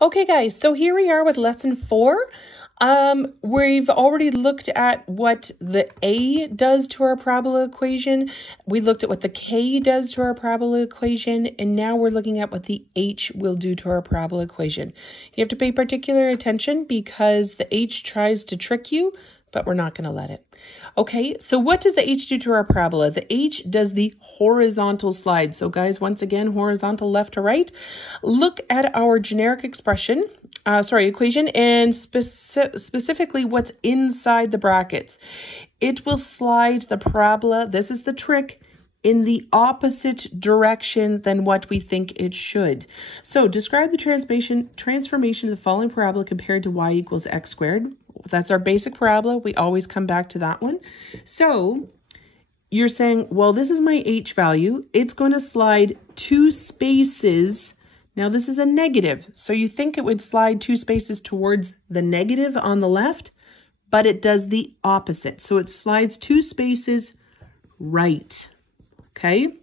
Okay, guys, so here we are with lesson 4. We've already looked at what the A does to our parabola equation. We looked at what the K does to our parabola equation, and now we're looking at what the H will do to our parabola equation. You have to pay particular attention because the H tries to trick you, but we're not going to let it. Okay, so what does the H do to our parabola? The H does the horizontal slide. So guys, once again, horizontal left to right. Look at our generic expression, equation, and specifically what's inside the brackets. It will slide the parabola, this is the trick, in the opposite direction than what we think it should. So describe the transformation of the following parabola compared to y equals x squared. That's our basic parabola. We always come back to that one. So you're saying, well, this is my h value. It's going to slide 2 spaces. Now this is a negative. So you think it would slide 2 spaces towards the negative on the left, but it does the opposite. So it slides 2 spaces right. Okay.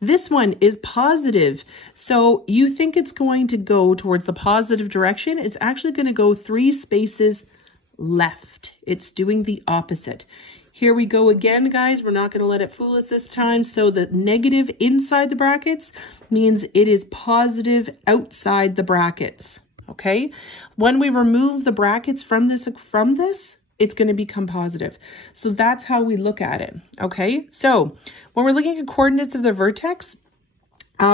This one is positive. So you think it's going to go towards the positive direction. It's actually going to go 3 spaces left. It's doing the opposite. Here we go again, guys. We're not going to let it fool us this time. So the negative inside the brackets means it is positive outside the brackets. Okay. When we remove the brackets from this, it's going to become positive. So that's how we look at it. Okay. So when we're looking at coordinates of the vertex,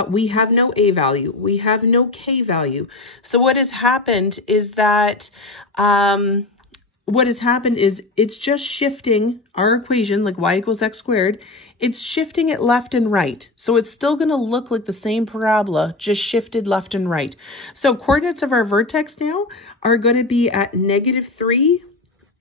we have no a value. We have no k value. So what has happened is that, it's just shifting our equation, like y equals x squared. It's shifting it left and right. So it's still going to look like the same parabola, just shifted left and right. So coordinates of our vertex now are going to be at -3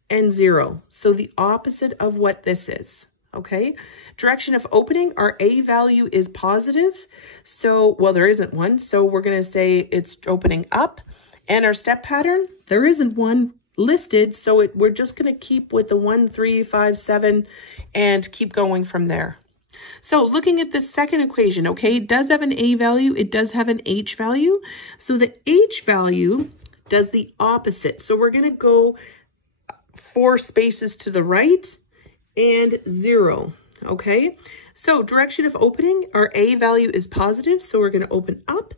and 0. So the opposite of what this is. Okay. Direction of opening, our a value is positive. So, well, there isn't one. So we're going to say it's opening up. And our step pattern, there isn't one listed. So we're just going to keep with the 1, 3, 5, 7 and keep going from there. So looking at the second equation, okay, it does have an a value. It does have an h value. So the h value does the opposite. So we're going to go 4 spaces to the right and 0. Okay. So direction of opening, our a value is positive. So we're going to open up.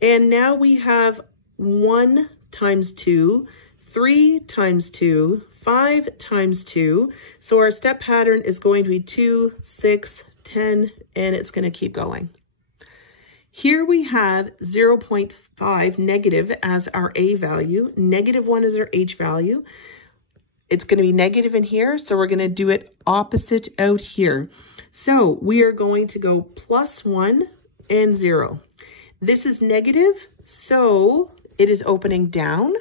And now we have 1 times 2, 3 times 2, 5 times 2. So our step pattern is going to be 2, 6, 10, and it's going to keep going. Here we have 0.5 negative as our a value. -1 is our h value. It's going to be negative in here, so we're going to do it opposite out here. So we are going to go +1 and 0. This is negative, so it is opening down.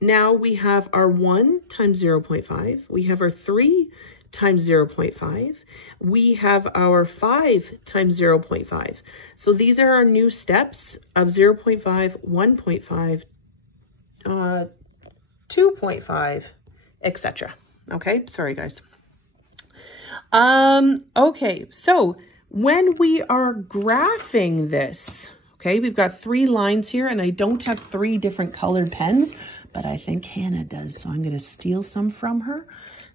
Now we have our 1 times 0.5. We have our 3 times 0.5. We have our 5 times 0.5. So these are our new steps of 0.5, 1.5, 2.5, etc. Okay, sorry guys. Okay, so when we are graphing this, okay, we've got 3 lines here, and I don't have 3 different colored pens, but I think Hannah does, so I'm going to steal some from her.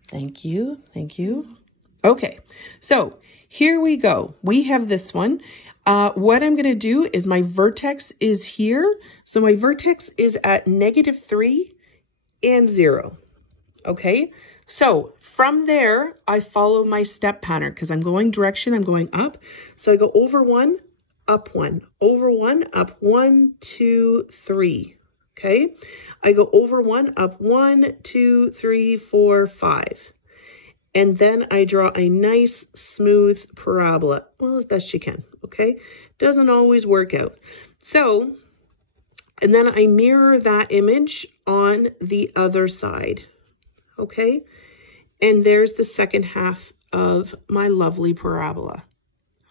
Thank you, thank you. Okay, so here we go. We have this one. What I'm going to do is my vertex is here. So my vertex is at -3 and 0. Okay, so from there, I follow my step pattern because I'm going direction, I'm going up. So I go over 1, up 1, over 1, up 1, 2, 3. Okay, I go over 1, up 1, 2, 3, 4, 5. And then I draw a nice smooth parabola. Well, as best you can. Okay, doesn't always work out. So, and then I mirror that image on the other side. Okay, and there's the second half of my lovely parabola.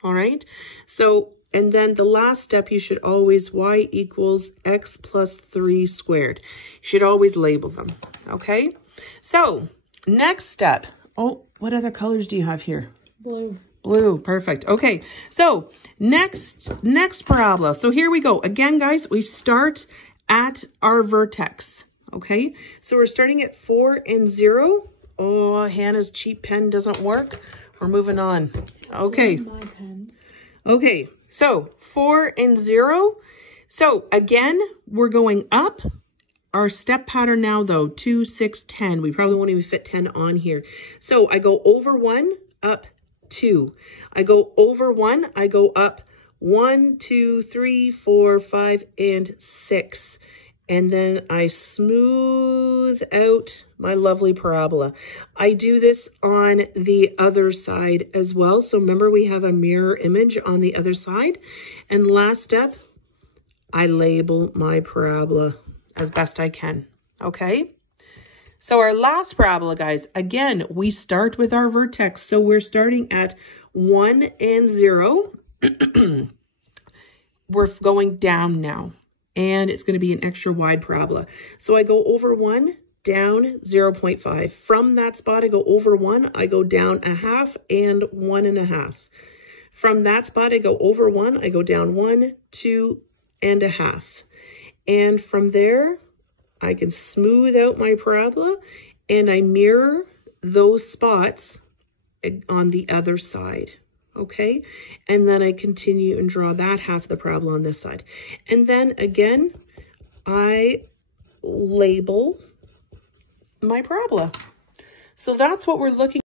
All right, so, and then the last step, you should always, y equals x plus 3 squared. You should always label them. Okay, so next step. Oh, what other colors do you have here? Blue. Blue, perfect. Okay, so next parabola. So here we go. Again, guys, we start at our vertex. Okay, so we're starting at 4 and 0. Oh, Hannah's cheap pen doesn't work. We're moving on. Okay. My pen. Okay, so 4 and 0. So again, we're going up. Our step pattern now, though, 2, 6, 10. We probably won't even fit 10 on here. So I go over 1, up 2. I go over 1, I go up 1, 2, 3, 4, 5, and 6. And then I smooth out my lovely parabola. I do this on the other side as well. So remember, we have a mirror image on the other side. And last step, I label my parabola as best I can, okay? So our last parabola, guys, again, we start with our vertex. So we're starting at 1 and 0. We're going down now, and it's going to be an extra wide parabola. So I go over 1, down 0.5. From that spot, I go over 1, I go down 1/2 and 1.5. From that spot, I go over 1, I go down 1, 2 and 1/2. And from there, I can smooth out my parabola and I mirror those spots on the other side, okay? And then I continue and draw that half of the parabola on this side. And then again, I label my parabola. So that's what we're looking